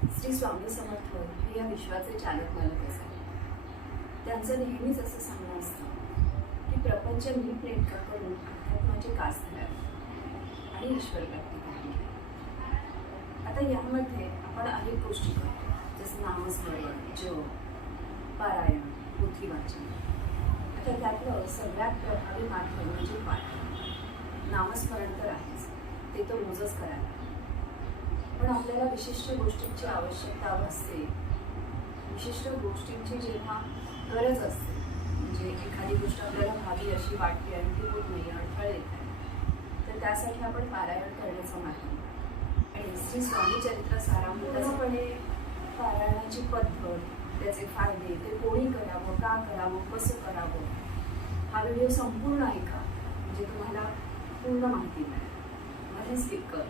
श्री स्वामी समर्थ हे या विश्वाचे चालक मालक असतात त्यांचं नेहमीच असं सांगणं असतं की प्रपंच नीट नेटका करून अध्यात्माची कास धरावे आणि ईश्वर प्राप्ती करावी. आता यामध्ये आपण अनेक गोष्टी करतो जसं नामस्मरण जप पारायण पोथी वाचन आता त्यातलं सगळ्यात प्रभावी माध्यम म्हणजे पाठ नामस्मरण तर आहेच. ते तर रोजच करायला पण आपल्याला विशिष्ट गोष्टींची आवश्यकता असते. विशिष्ट गोष्टींची जेव्हा गरज असते म्हणजे एखादी गोष्ट आपल्याला हवी अशी वाटते आणि ती होत नाही अडथळे येत आहे तर त्यासाठी आपण पारायण करण्याचा नाही आणि श्री स्वामी चरित्र सारामृतपणे पारायणाची पद्धत त्याचे फायदे ते कोणी करावं का करावं कसं करावं हा व्हिडिओ संपूर्ण ऐका म्हणजे तुम्हाला पूर्ण माहिती मिळेल. मध्ये स्किप कर